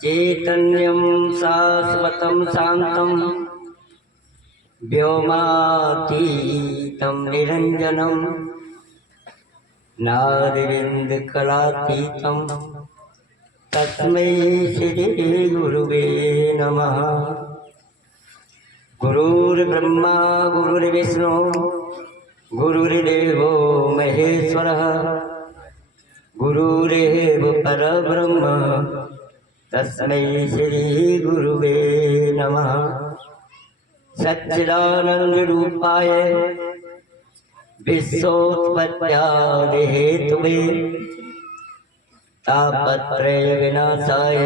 चैतन्यं शाश्वतं शान्तं व्योमातीतं निरञ्जनं नादिरिन्दकलातीतं तस्मै श्रीगुरुवे नमः। गुरुर्ब्रह्मा गुरुर्विष्णु गुरुर्देवो महेश्वरः गुरुरेव परब्रह्म तस्मै श्रीगुरुवे नमः। सच्चिदानन्दरूपाय विश्वोत्पत्त्यादिहेतुवे तापत्रयविनाशाय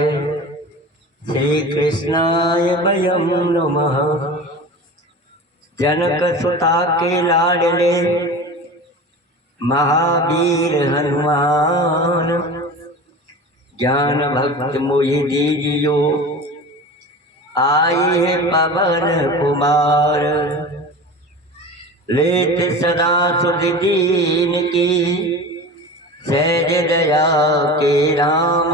श्रीकृष्णाय वयं नमः। जनकसुता के लाडले महावीर हनुमान ज्ञान भक्त मोहि दीजियो आए है पवन कुमार। लेत सदा सुध दीन की सहज दया के राम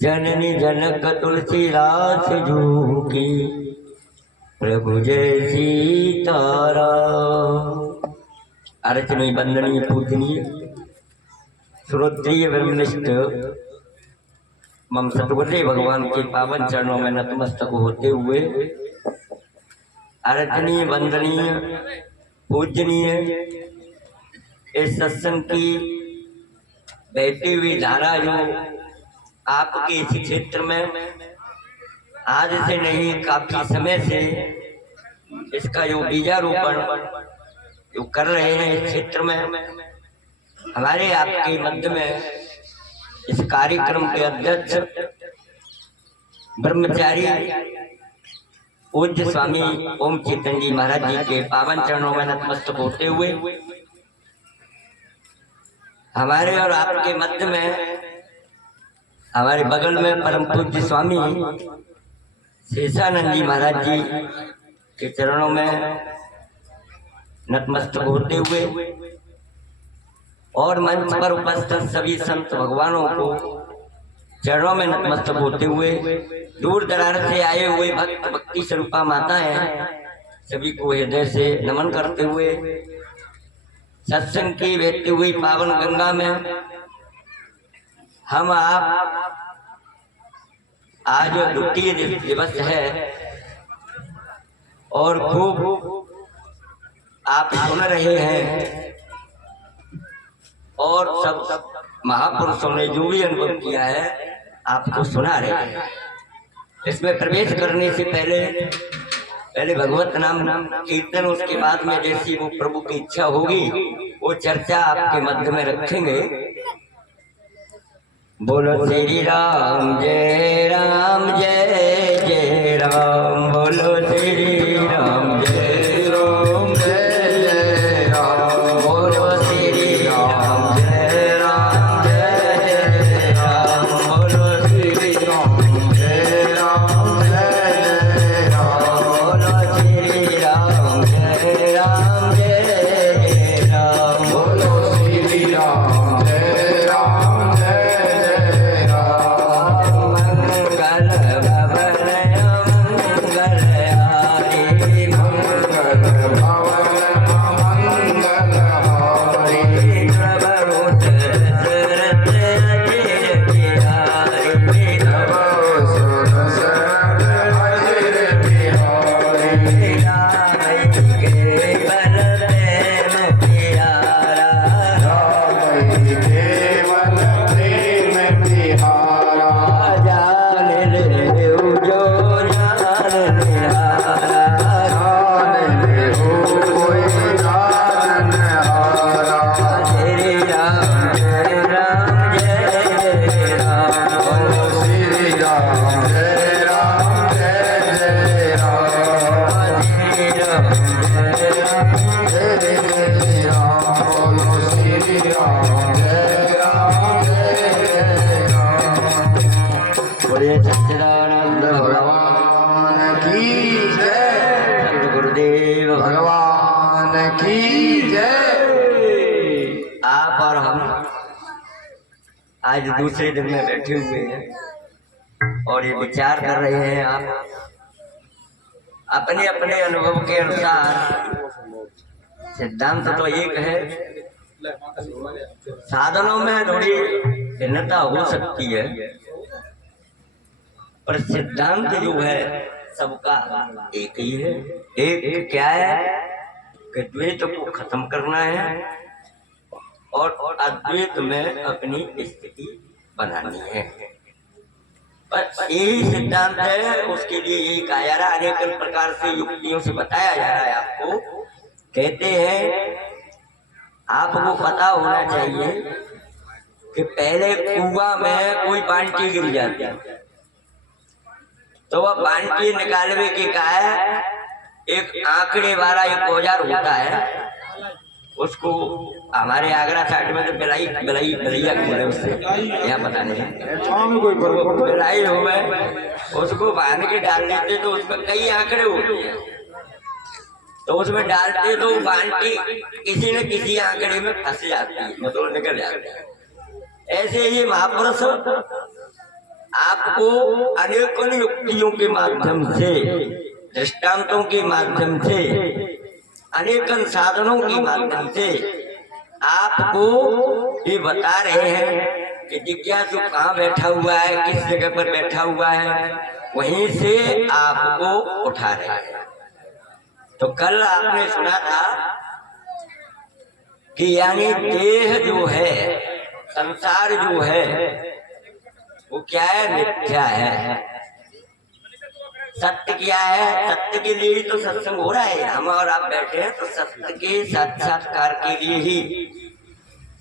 जननी जनक तुलसी रास जू की प्रभु जय सीताराम। अर्चनीय वंदनीय पूजनीय श्रोत्रिय ब्रह्मनिष्ठ मम सतगुरुदेव भगवान के पावन चरणों में नतमस्तक होते हुए अर्चनीय वंदनीय पूजनीय इस सत्संग की बहती हुई धारा जो आपके इस क्षेत्र में आज से नहीं काफी समय से इसका जो बीजारोपण जो कर रहे हैं इस क्षेत्र में हमारे आपके मध्य में इस कार्यक्रम के अध्यक्ष ब्रह्मचारी पूज्य स्वामी ओम चेतन जी महाराज जी के पावन चरणों में नतमस्तक होते हुए हमारे और आपके मध्य में हमारे बगल में परम पूज्य स्वामी शेषानंद जी महाराज जी के चरणों में नतमस्तक होते हुए और मंच पर उपस्थित सभी संत भगवानों को चरणों में नतमस्तक होते हुए दूर दराज से आए हुए भक्त भक्ति स्वरूपा माता हैं सभी को हृदय से नमन करते हुए सत्संग की बहती हुई पावन गंगा में हम आप आज द्वितीय दिवस है और खूब आप सुन रहे हैं और सब महापुरुषों ने जो भी अनुभव किया है आपको सुना रहे हैं। इसमें प्रवेश करने से पहले भगवत नाम कीर्तन उसके बाद में जैसी वो प्रभु की इच्छा होगी वो चर्चा आपके मध्य में रखेंगे। बोलो श्री राम जय राम जय जय राम। बोलो श्री राम जय राम जय जय राम। बोलो श्री राम जय राम जय जय राम। बोलो श्री राम जय राम जय जय राम। बोलो श्री राम जय राम जय जय राम। बोलो श्री राम जय राम जय सच्चिदानंद भगवान की जय। गुरुदेव भगवान की जय। आप और हम आज दूसरे दिन में बैठे हुए हैं और ये विचार कर रहे हैं आप अपने अपने अनुभव के अनुसार। सिद्धांत तो एक है, साधनों में थोड़ी भिन्नता हो सकती है, पर सिद्धांत जो है सबका एक ही है। एक क्या है कि द्वैत को खत्म करना है और अद्वैत में अपनी स्थिति बनानी है। बस यही सिद्धांत है। उसके लिए यही कहा जा रहा है, अनेक प्रकार से युक्तियों से बताया जा रहा है आपको। कहते हैं आपको पता होना चाहिए कि पहले कुआं में कोई बाल्टी गिर जाती है तो वह बाल्टी निकालने के का है एक आंकड़े वाला एक औजार होता है, उसको हमारे आगरा साइड में तो बिलैया बोले उससे, यहाँ पता नहीं बिलाई हो गए, उसको बांध के डाल देते तो उसमें कई आंकड़े होते हैं, तो उसमें डालते तो बाल्टी किसी न किसी आंकड़े में फंस जाती है, मतलब निकल जाती है। ऐसे ही महापुरुष आपको अनेकों युक्तियों के माध्यम से, दृष्टांतों के माध्यम से, अनेकन साधनों के माध्यम से आपको ये बता रहे हैं कि जिज्ञासु कहाँ बैठा हुआ है, किस जगह पर बैठा हुआ है, वहीं से आपको उठा रहे हैं। तो कल आपने सुना था कि यानी देह जो है, संसार जो है, वो क्या है? मिथ्या है। सत्य क्या है? सत्य के लिए ही तो सत्संग हो रहा है। हम और आप बैठे हैं तो सत्य के साक्षात्कार के लिए ही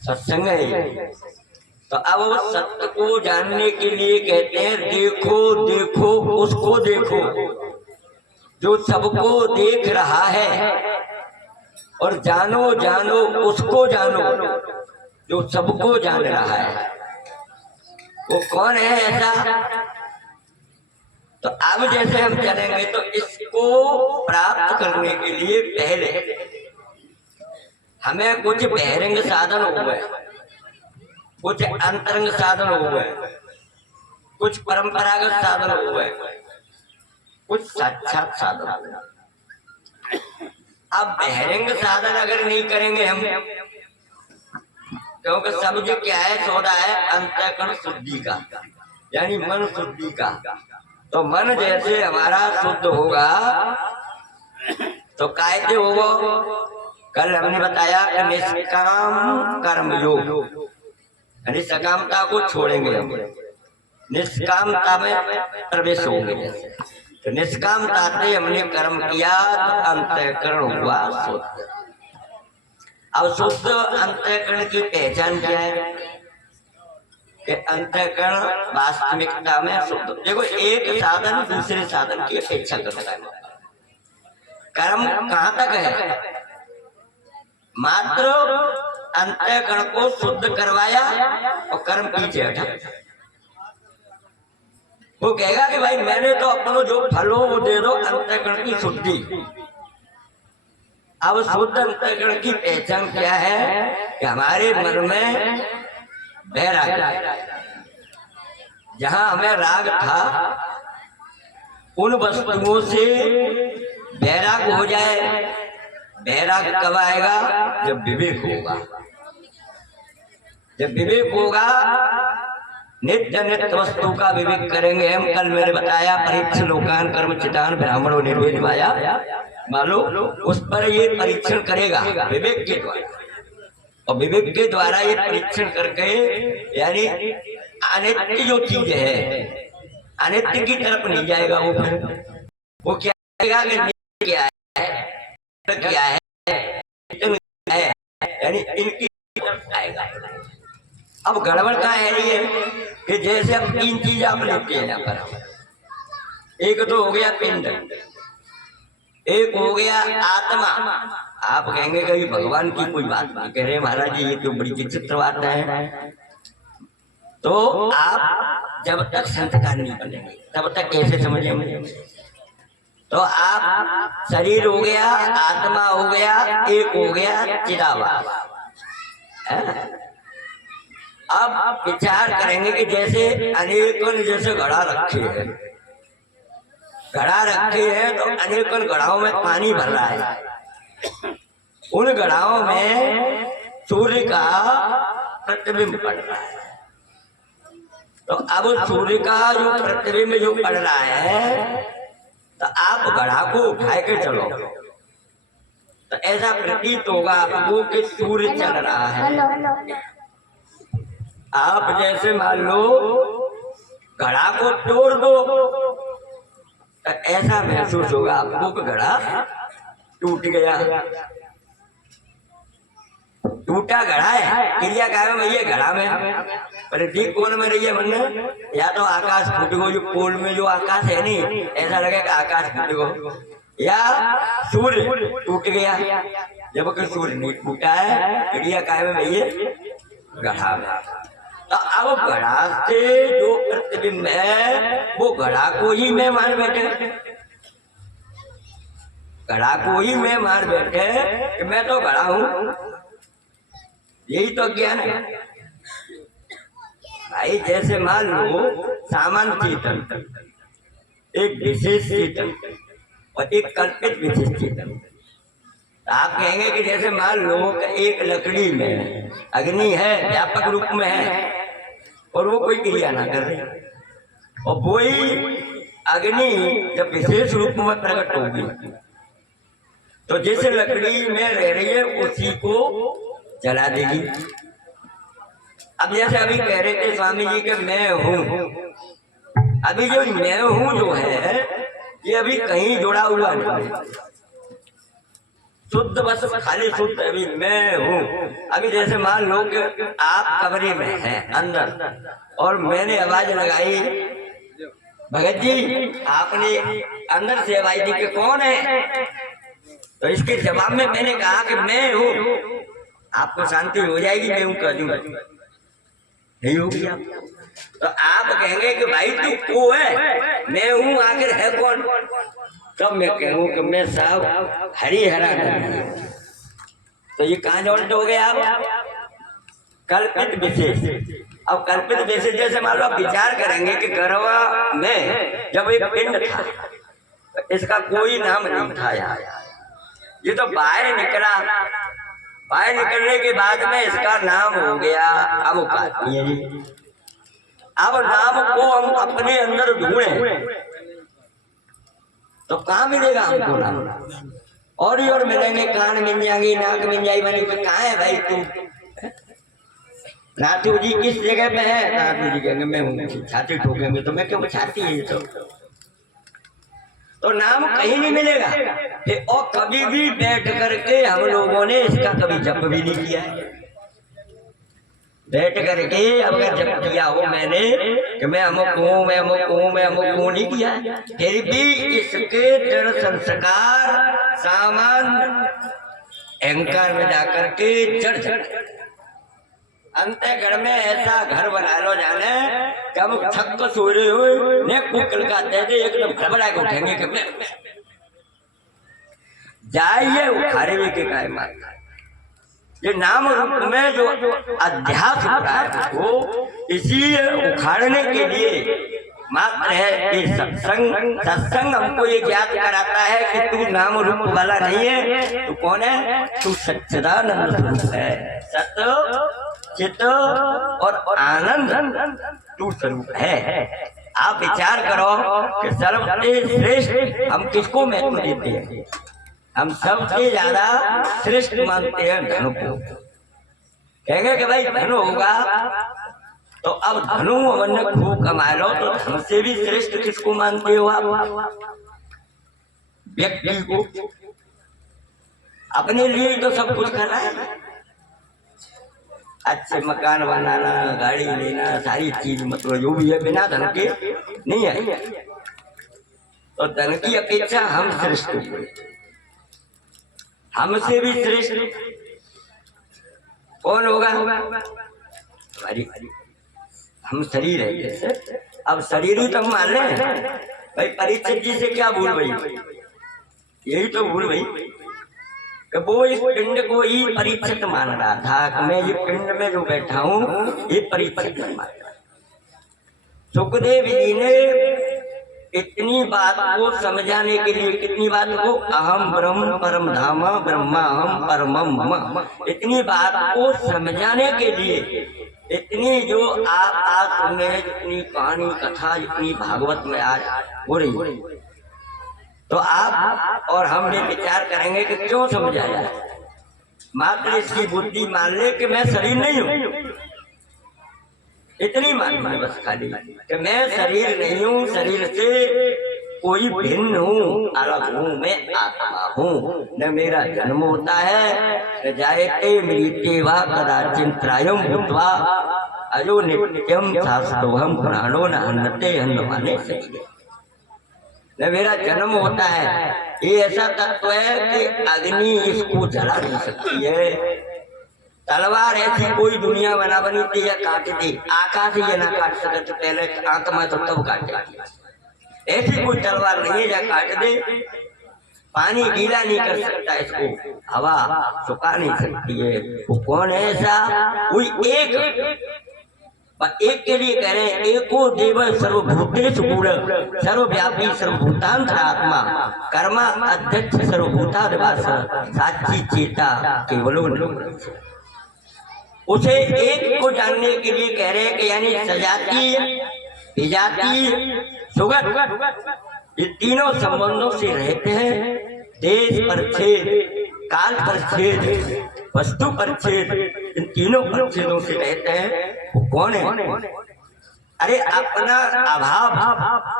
सत्संग है। तो अब वो सत्य को जानने के लिए कहते हैं देखो देखो उसको देखो जो सबको देख रहा है, और जानो जानो उसको जानो जो सबको जान रहा है। वो कौन है ऐसा? तो अब जैसे हम चलेंगे तो इसको प्राप्त करने के लिए पहले हमें कुछ बहिरंग साधन हो गए, कुछ अंतरंग साधन हो गए, कुछ परंपरागत साधन हो गए, कुछ साक्षात साधन हो गए। अब बहिरंग साधन अगर नहीं करेंगे हम, क्योंकि सब जो क्या है सौदा है अंतःकरण शुद्धि का, यानी मन शुद्धि का। तो मन जैसे हमारा शुद्ध होगा तो कायदे होगा। कल हमने बताया कि निष्काम कर्म योग, यानी सकामता को छोड़ेंगे हम, निष्कामता में प्रवेश होंगे। तो निष्कामता से हमने कर्म किया तो अंतःकरण हुआ शुद्ध। अब शुद्ध अंतःकरण की पहचान क्या है कि अंतःकरण वास्तविकता में शुद्ध। देखो एक साधन दूसरे साधन की अपेक्षा करता है। कर्म कहाँ तक है? मात्र अंतःकरण को शुद्ध करवाया और कर्म पीछे हटा। वो कहेगा कि भाई मैंने तो अपनो जो फल हो वो दे दो, अंतःकरण की शुद्धि। अब शुद्ध अंतःकरण की पहचान क्या है कि हमारे मन में वैराग्य, जहां हमें राग था उन वस्तुओं से वैराग हो जाए। वैराग कब आएगा? जब विवेक होगा। जब विवेक होगा, नित्य नित्य वस्तु का विवेक करेंगे हम। कल मैंने बताया परीक्ष लोकान कर्म चितान ब्राह्मणों निर्वेद माया, मालूम उस पर ये परीक्षण करेगा विवेक के द्वारा, और विवेक के द्वारा ये परीक्षण करके यानी अनित्य जो चीज है अनित्य की तरफ नहीं जाएगा। वो फिर वो क्या करेगा कि क्या है यानी इनकी तरफ आएगा। अब गड़बड़ का है ये कि जैसे हम तीन चीज आप लेते हैं यहाँ पर, एक तो हो गया पिंड, एक हो गया आत्मा। आप कहेंगे कि भगवान की कोई बात नहीं कह रहे महाराज जी, ये तो बड़ी विचित्र बात है। तो आप जब तक संस्कार नहीं बनेंगे तब तक कैसे समझेंगे? तो आप शरीर हो गया, आत्मा हो गया, एक हो गया चिदाभास। अब विचार करेंगे कि जैसे अनेकों ने जैसे घड़ा रखी है, घड़ा रखी है तो अनेकों घड़ाओं में पानी भर रहा है, उन घड़ाओं में सूर्य का प्रतिबिंब पड़ रहा है। तो अब सूर्य का जो प्रतिबिंब जो पड़ रहा है, तो आप घड़ा को उठा के चलो तो ऐसा प्रतीत होगा आपको कि सूर्य चल रहा है। आप जैसे मान लो घड़ा को तोड़ दो तो ऐसा महसूस होगा आपको कि घड़ा टूट गया। टूटा घड़ा है, क्रिया काय में ये घड़ा में प्रतीक कौन में रही है मन में, या तो आकाश फूट गो, जो पोल में जो आकाश है नहीं ऐसा लगेगा आकाश फूट गो, या सूर्य टूट गया। जब कि सूर्य नहीं टूटा है, क्रिया काय में ये घड़ा में। तो अब घड़ा से जो प्रतिबिंब है वो घड़ा को ही मैं मान बैठे, घड़ा को ही मैं मान बैठे कि मैं तो घड़ा हूं। यही तो ज्ञान है भाई। जैसे मान लो सामान्य चेतन, एक विशेष चेतन और एक कल्पित विशेष चेतन। आप कहेंगे कि जैसे मान लो एक लकड़ी में अग्नि है, व्यापक रूप में है और वो कोई क्रिया ना कर रही, और वही अग्नि जब विशेष रूप में प्रकट होगी तो जैसे लकड़ी में रह रही है उसी को जला देगी। अब जैसे अभी कह रहे थे स्वामी जी के मैं हूँ, अभी जो मैं हूँ जो है ये अभी कहीं जुड़ा हुआ नहीं है, शुद्ध बस खाली शुद्ध अभी मैं हूँ। अभी जैसे मान लो कि आप कमरे में हैं अंदर और मैंने आवाज लगाई भगत जी, आपने अंदर से आवाज दी कि कौन है, तो इसके जवाब में मैंने कहा कि मैं हूँ, आपको शांति हो जाएगी। मैं हूँ कह दूंगा नहीं होगी आपको, तो आप कहेंगे कि भाई तू को है, मैं हूँ आखिर है कौन। तब मैं कहूँ कि मैं साहब हरी हरा नहीं। तो ये कहाँ जोड़ हो गया आप कल्पित विशेष। अब कल्पित विशेष जैसे मान लो आप विचार करेंगे कि गर्भ में जब एक पिंड था तो इसका कोई नाम नहीं था यार, ये तो बाहर निकला, बाहर निकलने के बाद में इसका नाम हो गया अब काती है। अब नाम को हम अपने अंदर ढूंढे तो कहाँ मिलेगा हमको नाम, और ही और मिलेंगे, कान मिल जाएंगे, नाक मिल जाएगी, मैंने कहा है भाई तू नाथू जी किस जगह पे है, नाथू जी कहेंगे मैं हूँ, छाती ठोकेंगे तो मैं क्यों छाती है तो नाम कहीं नहीं मिलेगा। और कभी भी बैठ करके हम लोगों ने इसका कभी जप भी नहीं किया है, बैठ करके अगर जप किया हो मैंने कि मैं अमुक हूँ, मैं अमुक हूँ, मैं अमुक हूँ, नहीं किया है। फिर भी इसके दृढ़ संस्कार सामान्य अहंकार में जाकर के चढ़ जाए। अंतःगढ़ में ऐसा घर बना लो जाने कि हम थक सो रहे हो ने कुकल का दे दे एकदम घबरा के उठेंगे कि जाइए उखाड़े हुए के काय मारता है। ये नाम रूप में जो अध्यास हो रहा है वो इसी उखाड़ने के लिए मात्र है। ये सत्संग हमको ये ज्ञात कराता है कि तू नाम रूप वाला नहीं है, तू कौन है, तू सच्चिदानंद स्वरूप है, सत्य चित्त और आनंद तू स्वरूप है। आप विचार करो कि सर्वश्रेष्ठ श्रेष्ठ हम किसको महत्व देते हैं, हम सबसे ज्यादा श्रेष्ठ मानते हैं धनु को। कहेंगे कि भाई धनु होगा तो अब धनु हमने खूब कमा लो, तो धन से भी श्रेष्ठ किसको मानते हो आप, व्यक्ति को। अपने लिए तो सब कुछ कर रहा है, अच्छे मकान बनाना, गाड़ी लेना, सारी चीज मतलब जो भी है बिना धन के नहीं है। तो धन की अपेक्षा हम श्रेष्ठ, हमसे भी श्रेष्ठ कौन होगा, हमारी हम शरीर है जैसे। अब शरीर ही तो हम मान रहे हैं भाई, परीक्षित जी से क्या भूल भाई, यही तो भूल भाई कि वो इस पिंड को ही परीक्षित मान रहा था कि मैं ये पिंड में जो बैठा हूँ ये परीक्षित मान रहा। सुखदेव जी ने इतनी बात को समझाने के लिए, कितनी बात को, अहम ब्रह्म परम धाम ब्रह्मा हम परमम मम, इतनी बात को समझाने के लिए, इतनी जो आप आज सुने, जितनी कहानी कथा, जितनी भागवत में आज हो रही, तो आप और हम ये विचार करेंगे कि क्यों समझाया। मात्र इसकी बुद्धि मान ले कि मैं शरीर नहीं हूँ, इतनी मान में बस खाली कि मैं शरीर नहीं हूँ, शरीर से कोई भिन्न हूँ, अलग हूँ, मैं आत्मा हूँ। न मेरा जन्म होता है, न जायते मृत्युं वा कदाचित् त्रायं भूत्वा अजो नित्यं शाश्वतोऽहं प्राणो न हन्यते हन्यमाने शरीरे। न मेरा जन्म होता है, ये ऐसा तत्व है कि अग्नि इसको जला नहीं सकती है। तलवार ऐसी कोई दुनिया बना बनी थी या काट दी, आकाश ये ना काट सके तो पहले आंख में तो तब काट जाती। ऐसी कोई तलवार नहीं है जो काट दे। पानी गीला नहीं कर सकता इसको, हवा सुखा नहीं सकती है। वो कौन है ऐसा? कोई एक के लिए कह रहे हैं, एको देव सर्वभूतेषु गूढ़ सर्वव्यापी सर्वभूतांतरात्मा कर्मा अध्यक्ष सर्वभूतादिवास साक्षी चेता केवलो। उसे एक को जानने के लिए कह रहे हैं कि यानी सजाती, विजाती, सुगत, ये तीनों संबंधों से रहते हैं। देश परछेद, काल परछेद, वस्तु परछेद, इन तीनों परछेदों से रहते हैं। वो कौन है? अरे अपना अभाव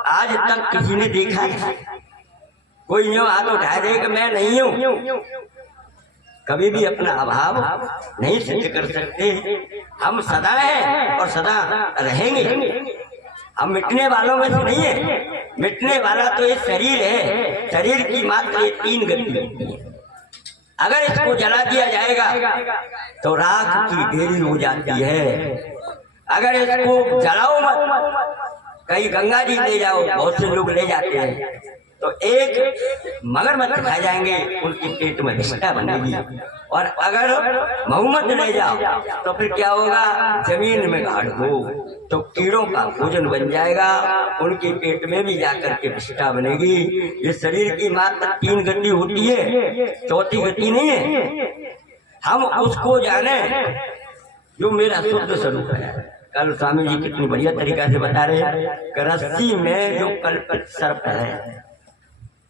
आज तक किसी ने देखा है? कोई यूं हाथ उठा दे कि मैं नहीं हूं। कभी भी अपना अभाव नहीं सिद्ध कर सकते। हम सदा हैं और सदा रहेंगे। हम मिटने वालों में से नहीं है। मिटने वाला तो ये शरीर है। शरीर की मात्र ये 3 गति है। अगर इसको जला दिया जाएगा तो राख की ढेरी हो जाती है। अगर इसको जलाओ मत, कहीं गंगा जी ले जाओ, बहुत से लोग ले जाते हैं, तो एक मगरमच्छ खा जाएंगे, उनके पेट में विष्ठा बनेगी। और अगर मोहम्मद ले जाओ तो फिर क्या होगा? जमीन में गाड़ हो तो कीड़ों का भोजन बन जाएगा, उनके पेट में भी जाकर के विष्ठा बनेगी। ये शरीर की मात्र 3 गति होती है, चौथी गति नहीं है। हम उसको जाने जो मेरा शुद्ध स्वरूप है। कल स्वामी जी कितनी बढ़िया तरीका से बता रहे हैं कि रस्सी में जो कल्पित सर्प है,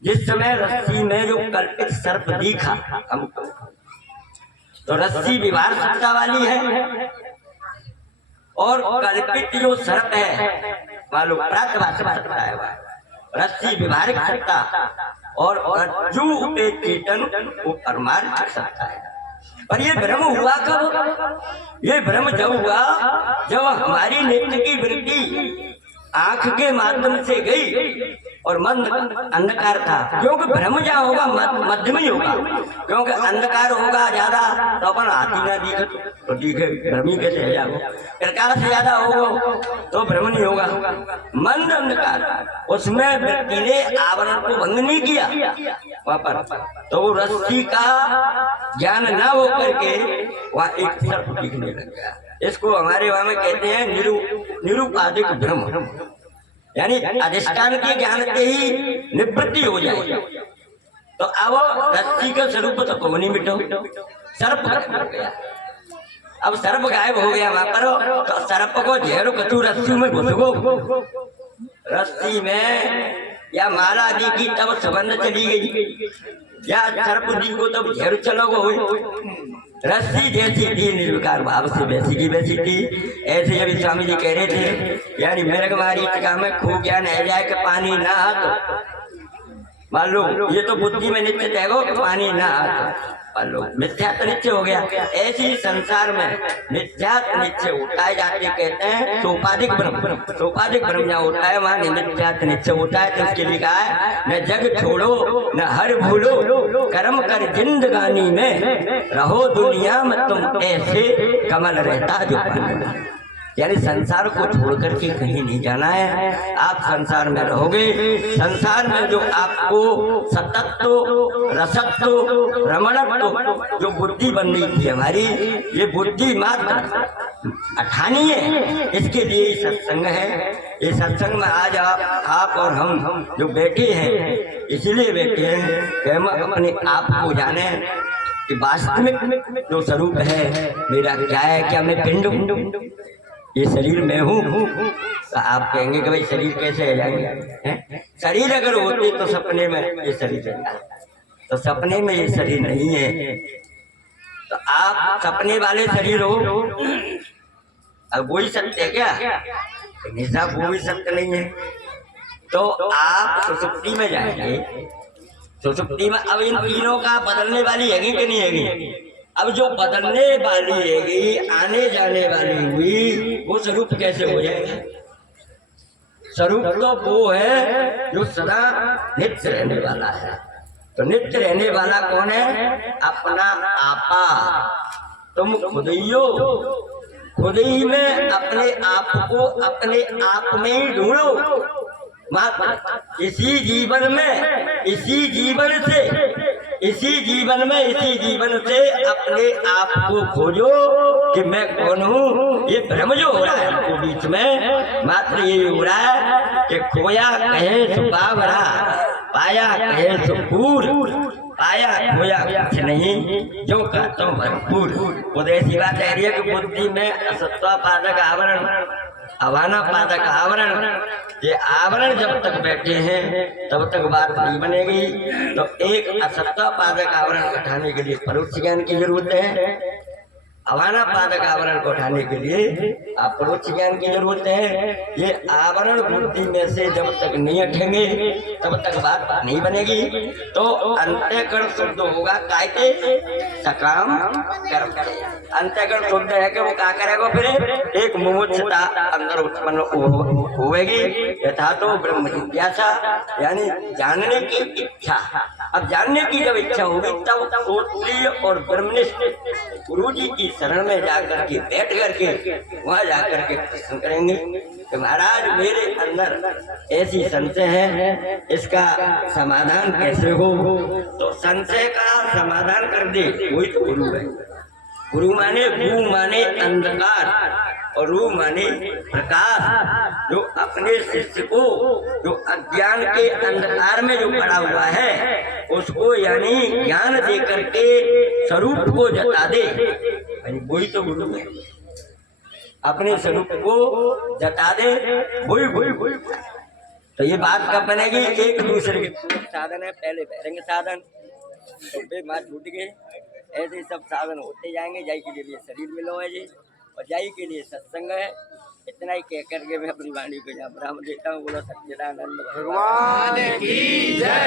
जिस समय रस्सी में जो कल्पित सर्प दिखा हमको, तो रस्सी व्यवहार सत्ता वाली है और कल्पित जो सर्प है मालूम प्रातभाषिक सत्ता है। रस्सी व्यवहारिक सत्ता और जो चेतन वो परमार्थिक सत्ता है। और ये भ्रम हुआ कब? ये भ्रम जब हुआ जब हमारी नेत्र की वृत्ति आंख के माध्यम से गई और मन अंधकार था। क्योंकि भ्रम जहाँ होगा मध्य में ही होगा, क्योंकि अंधकार होगा ज्यादा तो अपन हाथी ना दिखे तो दिखे, भ्रमी कैसे है जाओ। प्रकाश से ज्यादा होगा तो भ्रम नहीं होगा। मंद अंधकार, उसमें व्यक्ति ने आवरण को भंग नहीं किया वहां पर, तो वो रस्सी का ज्ञान न हो करके वहाँ एक सर्प दिखने लग गया। इसको हमारे वहां में कहते हैं निरुपाधिक भ्रम, यानी अधिष्ठान के ज्ञान से ही निवृत्ति हो जाए। तो अब रस्सी का स्वरूप तो कौन नहीं मिटो, सर्प हो गया। अब सर्प गायब हो गया वहां पर, तो सर्प को झेरो कचू रस्सी में घुस गो, रस्सी में या माला जी की तब सुगंध चली गई, या सर्प जी को तब झेर चलो गो। रस्सी जैसी थी निर्विकार भाव से वैसी की वैसी थी। ऐसे अभी स्वामी जी कह रहे थे, यानी मृगमारी में खूब ज्ञान है जाए कि पानी ना आ तो मालूम, ये तो बुद्धि में निश्चित है वो पानी ना आ तो मालूम मिथ्यात्व निश्चय हो गया। ऐसे ही संसार में मिथ्यात्व निश्चय उठाए जाते कहते हैं सोपाधिक ब्रह्म। सोपाधिक ब्रह्म जहाँ होता है वहाँ मिथ्यात्व निश्चय होता है। तो इसके लिखा है, न जग छोड़ो न हर भूलो, कर्म कर जिंदगानी में रहो दुनिया में तुम ऐसे कमल रहता जो यानी संसार को छोड़ करके कहीं नहीं जाना है। आप संसार में रहोगे, संसार में जो आपको सतत्व, रसत्व, रमणत्व जो बुद्धि बन रही थी हमारी, ये बुद्धि मात्र अठानी है। इसके लिए ही सत्संग है। ये सत्संग में आज आप और हम जो बैठे हैं, इसलिए बैठे हैं कि हम अपने आप को जाने कि वास्तविक जो स्वरूप है मेरा क्या है, क्या मैं पिंड हूँ, ये शरीर में हूँ। तो आप कहेंगे कि भाई शरीर कैसे आ जाएंगे? शरीर अगर होते तो सपने में ये शरीर चलता, तो सपने में ये शरीर नहीं है। तो आप सपने वाले शरीर हो, अब वही सत्य है क्या? निशा वो भी सत्य नहीं है। तो आप सुसुप्ति में जाएंगे, सुसुप्ति में अब इन तीनों का बदलने वाली हैगी कि नहीं हैगी? अब जो बदलने वाली हैगी, आने जाने वाली हुई, वो स्वरूप कैसे हो जाएगा? स्वरूप तो वो है जो सदा नित्य रहने वाला है। तो नित्य रहने वाला कौन है? अपना आपा। तुम खुद ही हो, खुद ही में अपने आप को अपने आप में ही ढूंढो। मात्र इसी जीवन में, इसी जीवन से, इसी जीवन में, इसी जीवन से अपने आप को खोजो कि मैं कौन हूँ। ये भ्रम जो हो रहा है आपको बीच में, मात्र ये हो रहा है कि खोया कहे सो बावरा, पाया कहे सो पूर, पाया खोया कुछ नहीं, जो कहता हूँ भरपूर। उदयसी बात कह रही है कि बुद्धि में असत्व पादक आवरण, अवाना पादक आवरण, ये आवरण जब तक बैठे हैं तब तक बात नहीं बनेगी। तो एक असत्व पादक आवरण हटाने के लिए परोक्ष ज्ञान की जरूरत है। अवाना पादक आवरण को हटाने के लिए आप परोक्ष ज्ञान की जरूरत है। ये आवरण बुद्धि में से जब तक नहीं हटेंगे तब तक बात नहीं बनेगी। तो अंतःकरण शुद्ध होगा, काय के सकाम कर्म। अंतःकरण शुद्ध है कि वो क्या करेगा? फिर एक मुमुक्षुता अंदर उत्पन्न होगी, यथा तो ब्रह्म जिज्ञासा, यानी जानने की इच्छा। अब जानने की जब इच्छा होगी तब श्रोत्रिय और ब्रह्मनिष्ठ गुरु जी की शरण में जाकर के बैठ करके वहां जाकर के प्रश्न करेंगे कि महाराज मेरे अंदर ऐसी संशय है, इसका समाधान कैसे हो? तो संशय का समाधान कर दे वही तो गुरु है। गुरु माने भू माने अंधकार और रू माने प्रकाश। जो अपने शिष्य को जो अज्ञान के अंधकार में जो पड़ा हुआ है उसको यानी ज्ञान दे करके स्वरूप को जता दे, वही तो गुरु है। अपने स्वरूप को जता दे, वही। तो ये बात कब बनेगी? एक दूसरे के साधन है, पहले बैठेंगे साधन, तो माँ छूट गए, ऐसे ही सब साधन होते जाएंगे। जाई के लिए शरीर मिलो है जी, और जाई के लिए सत्संग है। इतना ही कह करके मैं अपनी वाणी को यहाँ विराम देता हूँ। बोलो सच्चिदानंद भगवान की जय।